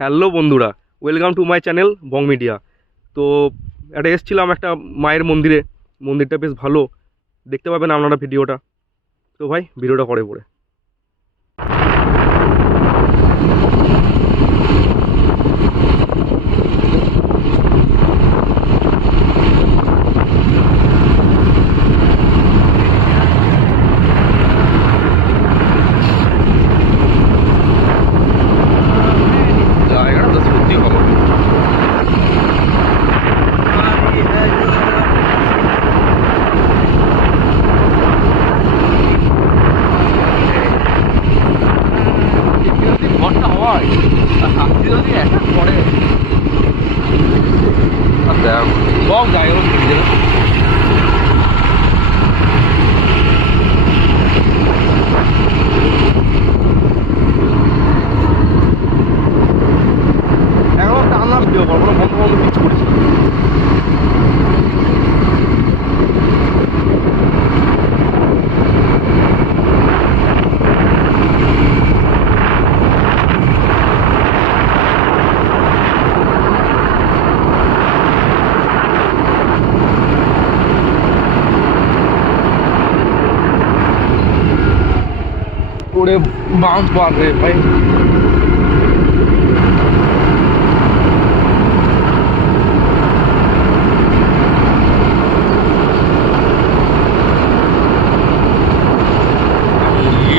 Hello বন্ধুরা, welcome to my channel Bong media. তো এসেছিলাম একটা মায়ের মন্দিরে। মন্দিরটা বেশ ভালো, দেখতে পাবেন আপনারা ভিডিওটা। তো ভাই ভিডিওটা পরে পড়ে জায়গাটা তো সত্যি ভালো। ঘরটা হয় হাতি যদি একটা পড়ে সব জায়গাগুলো ঘুরে দেবে। এখন টানার দিও বড় বড় বন্ধ বন্ধ কিছু করেছে। ওরে বাঁশ পাবে ভাই।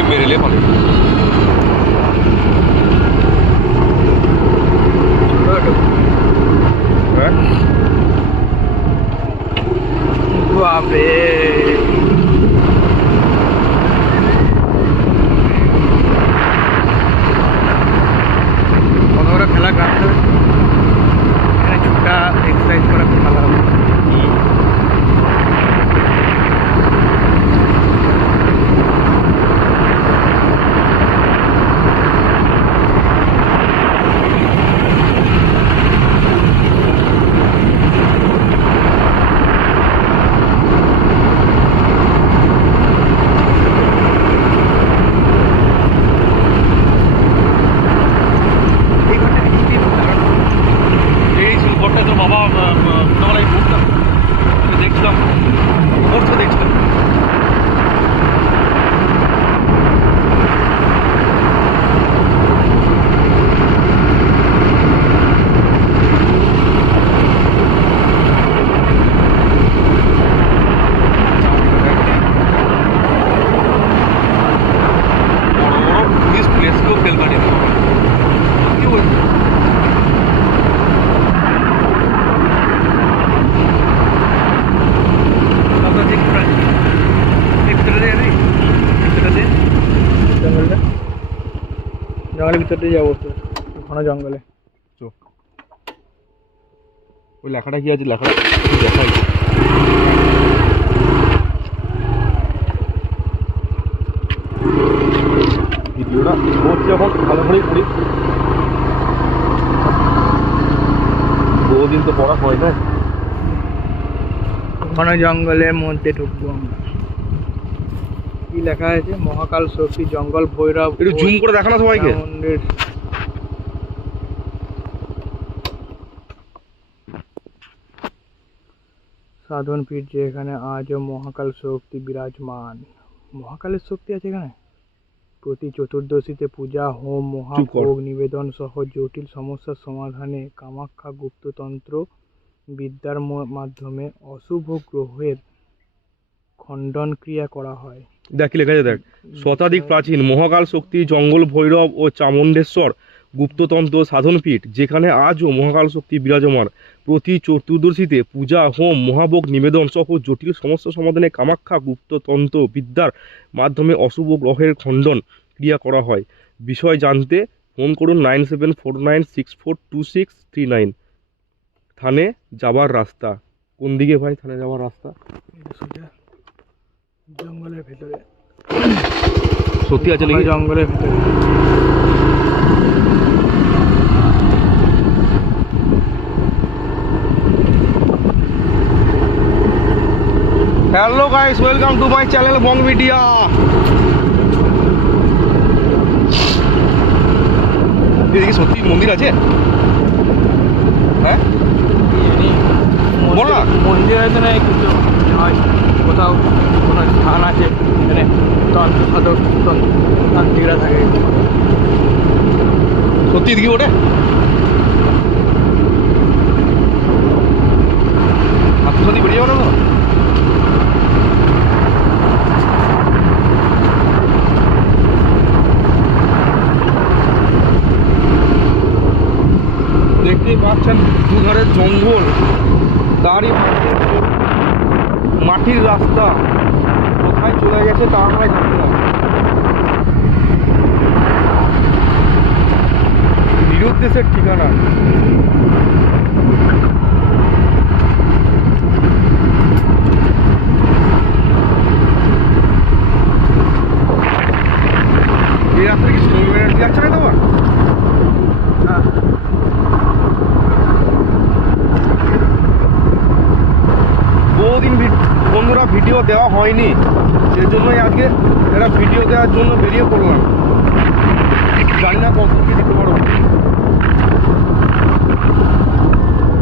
मेरे लिए पाले बापरे খেলা কাটতে ছোটা এক্সারসাইজ করা খুব ভালো হবে। দেখছিলাম দেখছিলাম টুরিস্ট প্লেসকেও ফেল করে কি বলছি। জঙ্গলের ভিতর দিয়ে যাবো ঘন জঙ্গলে। চোখ ওই লেখাটা কি আছে, লেখাটা দেখাই। ভিডিওটা করছি এখন ভালো করেই করি, বহুদিন তো পড়া হয় না। ঘন জঙ্গলের মধ্যে ঢুকবো আমরা। কি লেখা আছে? মহাকাল শক্তি জঙ্গল ভৈরব। একটু জুম করে দেখানো সবাইকে। মন্দির সাধন পীঠ, যেখানে আজও মহাকাল শক্তি বিরাজমান। মহাকালের শক্তি আছে এখানে। প্রতি চতুর্দশীতে পূজা, হোম, মহাভোগ নিবেদন সহ জটিল সমস্যার সমাধানে কামাখ্যা গুপ্ততন্ত্র বিদ্যার মাধ্যমে অশুভ গ্রহের খণ্ডন ক্রিয়া করা হয়। দেখ কি লেখা আছে, দেখ। শতাধিক প্রাচীন মহাকাল শক্তি জঙ্গল ভৈরব ও চামুণ্ডেশ্বর গুপ্ততন্ত্র সাধনপীঠ, যেখানে আজও মহাকাল শক্তি বিরাজমান। প্রতি চতুর্দশীতে পূজা, হোম, মহাভোগ নিবেদন সহ জটিল সমস্যা সমাধানে কামাখ্যা গুপ্ততন্ত্র বিদ্যার মাধ্যমে অশুভ গ্রহের খণ্ডন ক্রিয়া করা হয়। বিষয় জানতে ফোন করুন 9749642639। থানে যাবার রাস্তা কোন দিকে ভাই? থানে যাওয়ার রাস্তা জঙ্গলের ভিতরে। সত্যি আছে নাকি? জঙ্গলের ভিতরে। Hello guys, welcome to my channel Bong media. এদিকে সত্যি মন্দির আছে? হ্যাঁ বল না। মন্দির হয়তো না, কিন্তু হয় কোথাও কোনো স্থান আছে এখানে তন্ত্র সাধক তান্ত্রিকরা থাকে। সত্যি এদিকে ওটা আত্মসাতি বেরিয়ে যাবো না তো? দেখতেই পাচ্ছেন দুধারে জঙ্গল, গাড়ি মাটির রাস্তা, কোথায় চলে গেছে তা আমরা জানি না। নিরুদ্দেশের ঠিকানা। এই রাস্তায় কি স্টোরি বেনার্জি যাচ্ছে না তোমার? বহুদিন বন্ধুরা ভিডিও দেওয়া হয়নি, সেই জন্যই আজকে একটা ভিডিও দেওয়ার জন্য বেরিয়ে পড়লাম। জানি না কত কি দিতে পারবো।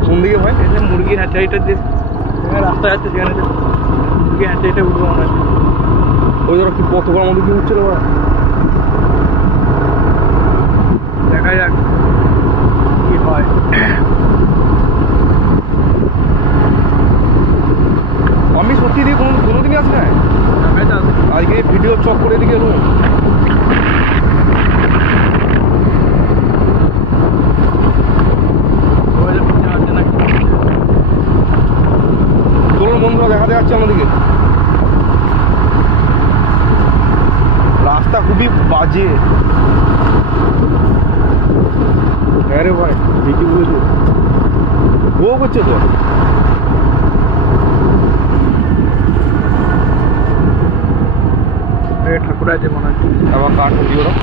কোন দিকে ভাই? এখানে মুরগির হ্যাচারিটা যে রাস্তা আছে সেখানে মুরগির হ্যাচারিটা উঠবো মনে হচ্ছে। ওই ধরো কি কত বড় মধ্যে কি হচ্ছিল ওরা। দেখা যাক কি হয়। আমি সত্যি দিয়ে কোনোদিনই আসি না, আজকে ভিডিও চক করে দিকে এলো। চলুন বন্ধুরা, দেখা যাচ্ছে আমাদেরকে। রাস্তা খুবই বাজে। হ্যাঁ রে ভাই, ঠিকই বলেছো। ও করছে তো ঠাকুর আছে মনে হচ্ছে। আবার কাঠ দিয়ে ওরা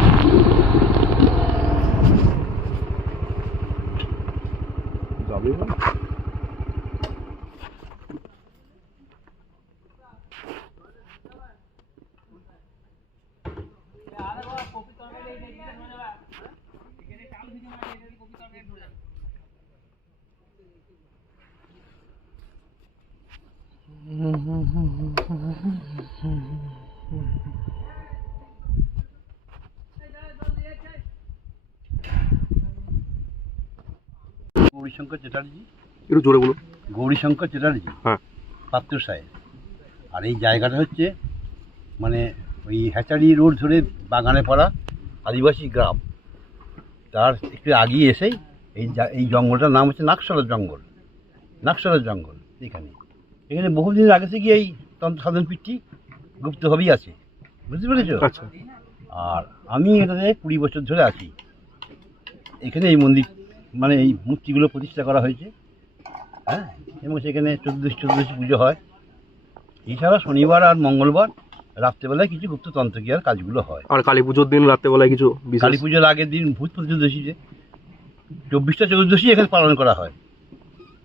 যাবে না। গৌরীশঙ্কর চ্যাটার্জি। একটু জোরে বলো। গৌরীশঙ্কর চ্যাটার্জি, হ্যাঁ। পাত্র সাহেব। আর এই জায়গাটা হচ্ছে মানে ওই হ্যাচারি রোড ধরে বাগানে পড়া আদিবাসী গ্রাম। তার একটু আগিয়ে এসেই এই জঙ্গলটার নাম হচ্ছে নাকশালের জঙ্গল। নাকশালের জঙ্গল এখানে বহুদিন আগে থেকে এই তন্ত্র সাধন পীঠটি গুপ্তভাবেই আছে, বুঝতে পেরেছ? আচ্ছা। আর আমি এটাতে 20 বছর ধরে আছি। এখানে এই মন্দির মানে এই মূর্তিগুলো প্রতিষ্ঠা করা হয়েছে, হ্যাঁ। এবং সেখানে 14 পুজো হয়। এছাড়া শনিবার আর মঙ্গলবার রাত্রেবেলায় কিছু গুপ্ততন্ত্রক্রিয়ার কাজগুলো হয়। আর কালী পুজোর দিন রাত্রেবেলায় কিছু কালী পুজোর আগের দিন ভূত চতুর্দশীতে 24টা চতুর্দশী এখানে পালন করা হয়।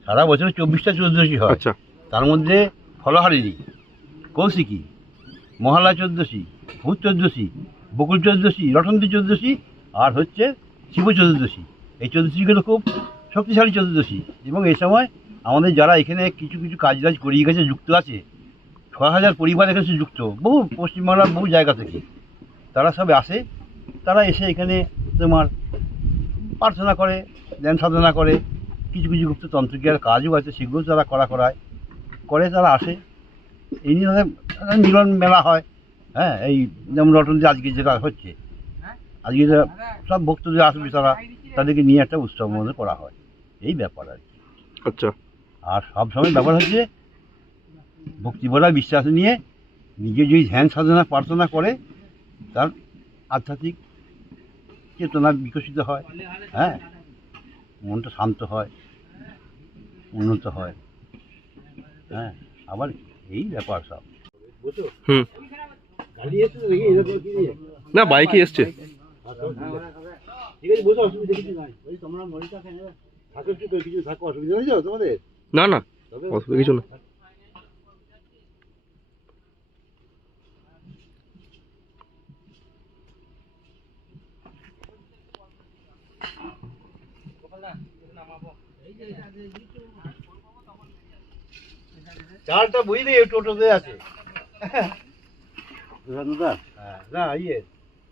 সারা বছরে 24টা চতুর্দশী হয়। আচ্ছা। তার মধ্যে ফলহারিণী, কৌশিকী, মহালয়া চতুর্দশী, ভূত চতুর্দশী, বকুল চতুর্দশী, রটন্তী চতুর্দশী আর হচ্ছে শিব চতুর্দশী। এই চতুর্দশীগুলো খুব শক্তিশালী চতুর্দশী। এবং এই সময় আমাদের যারা এখানে কিছু কিছু কাজ করিয়ে গেছে, যুক্ত আছে, 6000 পরিবার এখানে যুক্ত, বহু পশ্চিমবাংলার বহু জায়গা থেকে তারা সব আসে। তারা এসে এখানে তোমার প্রার্থনা করে, ধ্যান সাধনা করে, কিছু কিছু গুপ্ত তন্ত্রক্রিয়ার কাজও আছে, সেগুলো তারা করে তারা আসে। এই নিয়ে মিলন মেলা হয়, হ্যাঁ। এই যেমন রটন্তী আজকে যেটা হচ্ছে, আজকে সব ভক্তদের আসবে, তাদেরকে নিয়ে একটা উৎসব মধ্যে করা হয়, এই ব্যাপার আর কি। আচ্ছা। আর সব সময় ব্যাপার হচ্ছে ভক্তিভরা বিশ্বাস নিয়ে নিজে যদি ধ্যান সাধনা প্রার্থনা করে, তার আধ্যাত্মিক চেতনা বিকশিত হয়, হ্যাঁ। মনটা শান্ত হয়, উন্নত হয়, হ্যাঁ। আবার এই ব্যাপার সব। হুম। না, বাইকে এসছে। ঠিক আছে, বসে অসুবিধা কিছু নাই। ওই তোমরা মরিটা থাকো, কিছু থাকো, অসুবিধা হয়েছে তোমাদের? না না, অসুবিধা কিছু না। চালটা বুঝলি টোটোতে আছে। হ্যাঁ, না ইয়ে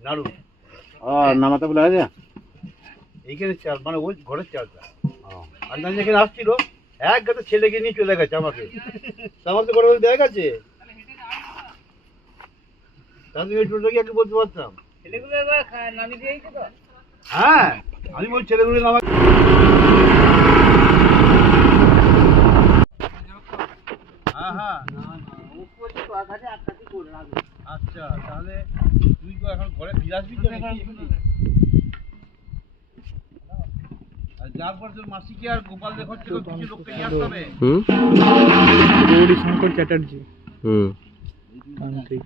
নাড়ু নামাতে বলে আছে। এইখানে চাল মানে ওই ঘরের চালটা। আর না যেখানে আসছিল এক গাছে ছেলেকে নিয়ে চলে গেছে আমাকে। তা আমার তো ঘরে দেখা গেছে, তাহলে ওই টোটো কি আগে বলতে পারতাম। হ্যাঁ আমি বলছি ছেলেগুলো নামা। হ্যাঁ হ্যাঁ আচ্ছা, তাহলে তুই তো এখন ঘরে ফিরে আসবি তো নাকি? আর যার পর তোর মাসিকে আর গোপাল দেখাচ্ছিল কিছু লোককে নিয়ে আসতে হবে। গৌরী শঙ্কর চ্যাটার্জি তান্ত্রিক।